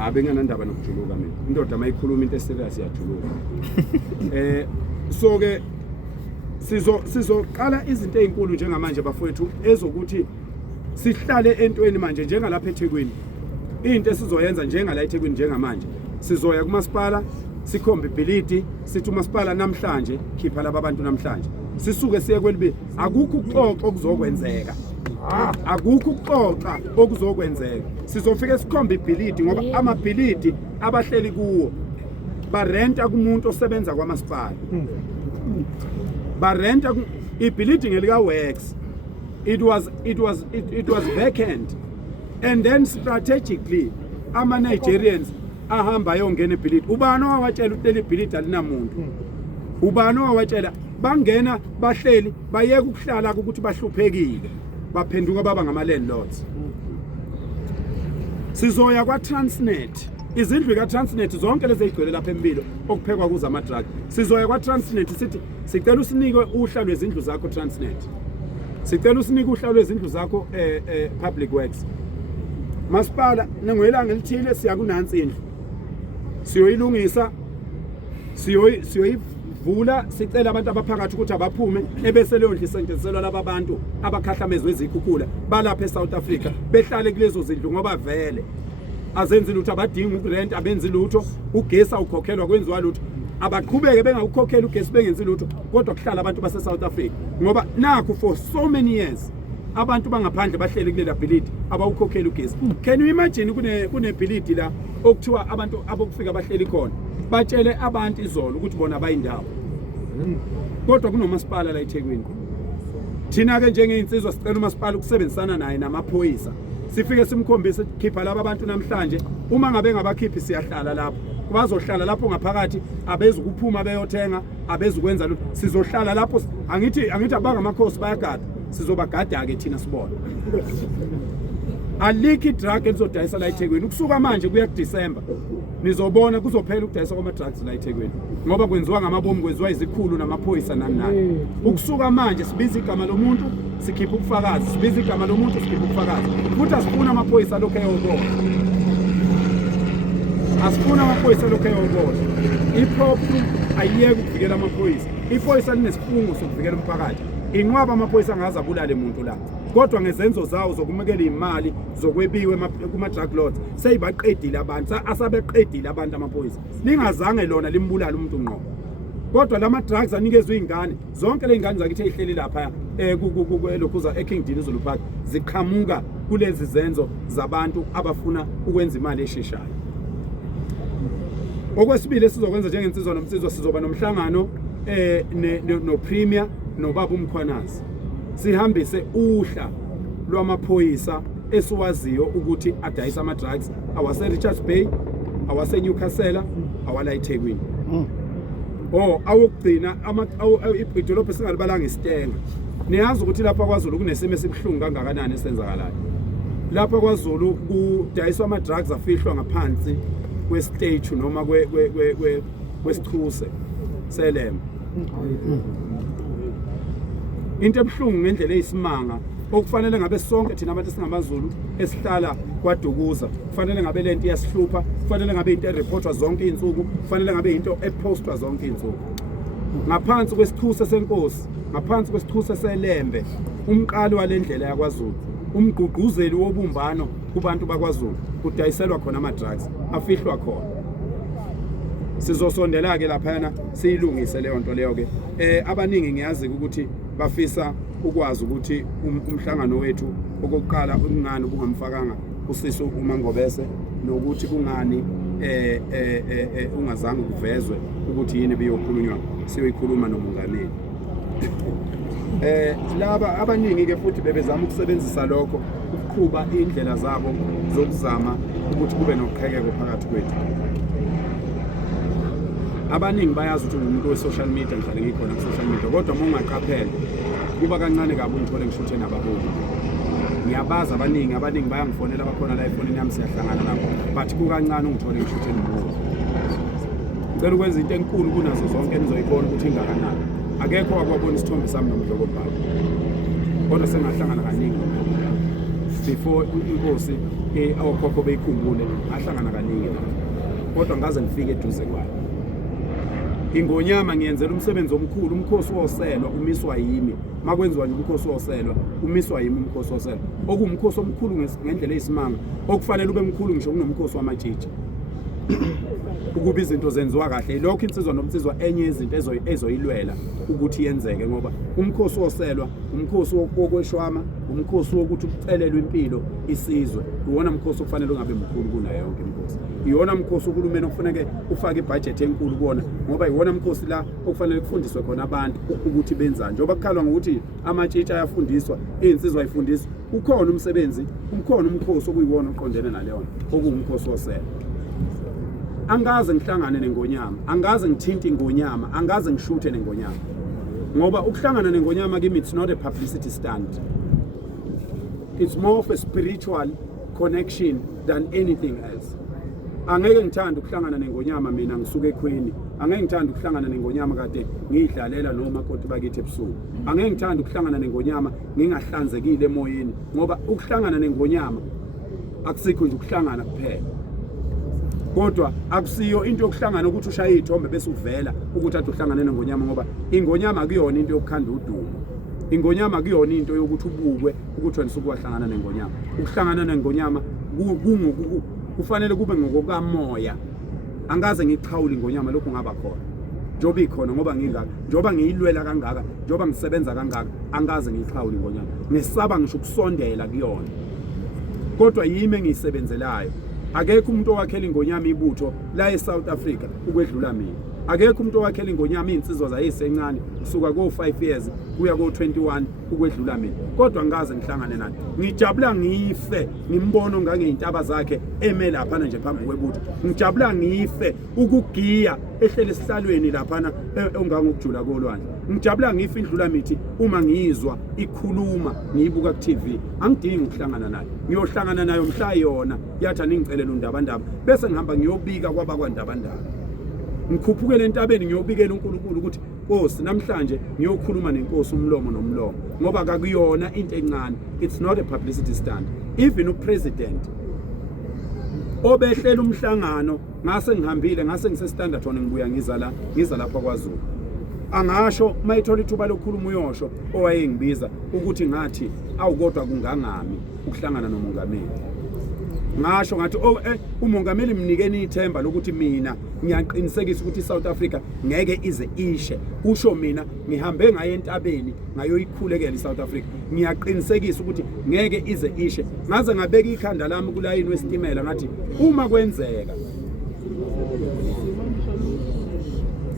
abenganandaba nokujuluka mina indoda mayikhuluma into eserious iyajuluka so ke sizoqala izinto ezinkulu njengamanje bafowethu ezokuthi sihlale entweni manje njengalapha eThekwini into esizoyenza njengala eThekwini njengamanje sizoya kumasipala sikhombe ibhilidi sithi umasipala namhlanje khipha laba abantu namhlanje sisuke siye kwelibi akukho ukuxoxa okuzokwenzeka akukho ukuxoxa okuzokwenzeka sizofika sikhombe ibhilidi ngoba amabhilidi abahleli kuwo barenta kumuntu osebenza kwamasipala barenta ibhilidi ngelika works it was vacant and then strategically ama Nigerians ahamba yongena ebhilidi ubani owatshela ukuthi leli bhilidi alinamuntu ubani owatshela bangena bahleli bayeka ukuhlala ukuthi bahluphekile baphenduka baba ngama landlords sizoya kwa Transnet izindlu ka Transnet zonke lezi ezigcwele lapha empilo okuphekwa kuza ama drug sizoya kwa Transnet sithi sicela usinike uhla lwezindlu zakho Transnet sicela usinike uhla lwezindlu zakho public works masipala nengwelanga elithile siya kunansi indlu siyoyilungisa siyoyivula sicela abantu abaphakathi ukuthi abaphume ebese leyo ndlu isentenzelwa laba bantu abakhahlamezwe izikhukhula balapha eSouth Africa behlale kulezo zindlu ngoba vele azenzi lutho abadinga ukurent abenzi lutho ugesi awukhokhelwa kwenziwa lutho abaqhubeke bengawukhokhela ugesi bengenzi lutho kodwa kuhlala abantu base South Africa ngoba nakho for so many years abantu bangaphandle bahleli kulela bhilidi abawukhokhela ugesi can you imagine kune bhilidi la okuthiwa abantu abokufika bahleli khona batshele abantu izolo ukuthi bona bayindawo kodwa kunomasipala la eThekwini thina ke njengeinsizwa sicela umasipala ukusebenzisana naye namaphoyisa sifike simkhombise khipha laba abantu namhlanje uma ngabe ngabakhiphi siyahlala lapho bazohlala lapho ngaphakathi abezi ukuphuma beyothenga abezi ukwenza lutho sizohlala lapho angithi abangamakhosi bayagada sizobagada ke thina sibona aliki drug elizodayisa la eThekwini ukusuka manje kuya kuDecember nizobona kuzophela ukudayisa kwama drugs la eThekwini ngoba kwenziwa ngamabomu kwenziwa izikhulu namaphoyisa nani ukusuka manje sibiza igama lomuntu sikhipha ubufakazi sibiza igama lomuntu sikhipha ubufakazi futhi asifuna amaphoyisa lokho eyobona asifuna amaphoyisa lokho eyobona ipropu ayiyeke ukuvikela amaphoyisa iphoyisa linesifungo sokuvikela umphakathi inqwaba amaphoyisa angaza bulale umuntu la kodwa ngezenzo zawo zokumekela imali zokwebiwe kuma drug lords seyibaqedile abantu asabeqedile abantu amaphoyisa lingazange lona limbulala umuntu ngqo kodwa lama drugs anikezwe izingane zonke le zingane zakithi ezihleli lapha lokhuza eKing Dinizulu Park ziqhamuka kulezi zenzo zabantu abafuna ukwenza imali esheshayo okwesibili esizokwenza njengensizwa nomsizwa sizoba nomhlangano no premier nobaba uMkhwanazi sihambise uhla lwamaphoyisa esiwaziyo ukuthi adayisa ama drugs awase Richards Bay awase Newcastle awala eThekwini awokugcina idolobha singalibalanga iStenga niyazi ukuthi lapha kwaZulu kunesimo esibhlungu kangakanani esenzakalayo lapha kwaZulu kudayiswa ama drugs afihlwa ngaphansi kwestage noma kwesithuse selema into ebhlungu ngendlela eyisimanga okufanele ngabe sonke thina abantu singamaZulu esihlala kwaDukuza kufanele ngabe lento iyasihlupha kufanele ngabe into ereportwa zonke izinsuku kufanele ngabe into epostwa zonke izinsuku ngaphansi kwesithuse senkosi ngaphansi kwesithuse selembe umqali walendlela yakwaZulu umgqugquzeli wobumbano kubantu bakwaZulu kudayiselwa khona ama drugs afihlwa khona sizosondela ke lapha siyilungise leyo nto leyo ke abaningi ngiyazi ukuthi bafisa ukwazi ukuthi umhlangano wethu okokuqala ungani bungamfakanga uSiso uMangobese nokuthi kungani ungazange kuvezwe ukuthi yini beyokhulunywa siyoyikhuluma nomongameli laba abaningi ke futhi bebezama ukusebenzisa lokho ukuqhuba indlela zabo zokuzama ukuthi kube noqhekeko phakathi kwethu abaningi bayazi ukuthi umuntu we-social media ngihlale ngikhona ku-social media kodwa uma ungaqaphela kuba kancane kabi ungithole ngishuthe nabaholi ngiyabaza abaningi bayangifonela bakhona la efonini yami siyahlangana nabo but kukancane ungithole ngishuthe nabaholi ngicela ukwenza into enkulu kunazo zonke enizoyibona ukuthi ingakanani akekho wakwabona isithombe sami nomdloko baba kodwa sengahlangana kaningi before inkosi okhokho beyikhumbule ahlangana kaningi la kodwa ngaze ngifike eduze kwayo. Ingonyama ngiyenzela umsebenzi omkhulu, umkhosi woselwa umiswa yimi. Makwenziwa nje umkhosi woselwa umiswa yimi umkhosi woselwa. Okumkhosi omkhulu ngendlela eyisimanga, okufanele ube mkhulu ngisho kunomkhosi wamatshitshi. Ukuba izinto zenziwa kahle lokho insizwa nomsizwa enye izinto ezoyilwela ukuthi yenzeke, ngoba umkhosi woselwa umkhosi wokweshwama, umkhosi wokuthi ucelelwe impilo isizwe, iwona mkhosi okufanele ungabe mkhulu kunayo yonke imikhosi. Iwona mkhosi uhulumeni okufanele ufake ibudget enkulu kuona, ngoba iwona mkhosi la okufanele kufundiswe khona abantu ukuthi benzani. Njengoba kukhalwa ngokuthi amatshitshi ayafundiswa, insizwa ayifundiswa, ukhona umsebenzi, ukhona umkhosi okuyiwona oqondene naleyo okuwumkhosi woselwa. Angaze ngihlangane nengonyama, angaze ngithinte ingonyama, angaze ngishuthe nengonyama, ngoba ukuhlangana nengonyama kimi it's not a publicity stunt, it's more of a spiritual connection than anything else. Angeke ngithanda ukuhlangana nengonyama mina ngisuke ekhweni, angeke ngithanda ukuhlangana nengonyama kade ngiyidlalela nomakoti bakithi ebusuku, angeke ngithanda ukuhlangana nengonyama ngingahlanzekile emoyeni, ngoba ukuhlangana nengonyama akusikho nje ukuhlangana kuphela, kodwa akusiyo into yokuhlangana ukuthi ushaye izithombe bese uvela ukuthi athi uhlangane nengonyama, ngoba ingonyama akuyona into yokukhanda udumo, ingonyama akuyona into yokuthi ubukwe ukuthi wena usukuhlangana nengonyama. Ukuhlangana nengonyama kufanele kube ngokukamoya. Angaze ngiqhawule ingonyama lokhu ngaba khona njoba ikhona, ngoba ngingaka njoba ngiyilwela kangaka, njoba ngisebenza kangaka, angaze ngiqhawule ingonyama, ngisaba ngisho ukusondela kuyona, kodwa yimi engiyisebenzelayo. Akekho umuntu owakhela ingonyama ibutho la eSouth Africa ukwedlula mina. Akekho umuntu owakhela ingonyama insizwa zayisencane kusuka ko5 years kuya ko21 ukwedlula mina, kodwa ngaze ngihlangane naye. Ngijabula ngife ngimbono ngangeyintaba zakhe eme lapha nje phambi kwebutho, ngijabula ngife ukugiya ehlele esihlalweni lapha ongangokujula kolwandle, ngijabula ngife indlula mithi uma ngizwa ikhuluma ngiyibuka ku TV. Angidingi ukuhlangana naye, ngiyohlangana nayo mhla yona yathi aningicelela undabandaba bese ngihamba ngiyobika kwabakwandabandaba, ngikhuphukele entabeni ngiyobikela uNkulunkulu ukuthi Nkosi namhlanje ngiyokhuluma nenkosi umlomo nomlomo, ngoba akuyona into encane, it's not a publicity stunt. Even upresident obehlela umhlangano ngase ngihambile, ngase ngisestandard one ngibuya ngiza lapha kwaZulu, angasho mayithola ithuba lokukhuluma uyosho owayengibiza ukuthi ngathi awukodwa kungangami ukuhlangana nomongameli. Ngasho ngathi umongameli mnikeni ithemba lokuthi mina ngiyaqinisekisa ukuthi iSouth Africa ngeke ize ishe. Kusho mina ngihambe ngaye entabeni ngayoyikhulekela iSouth Africa, ngiyaqinisekisa ukuthi ngeke ize ishe. Ngaze ngabeka ikhanda lami kulayini wesitimela ngathi uma kwenzeka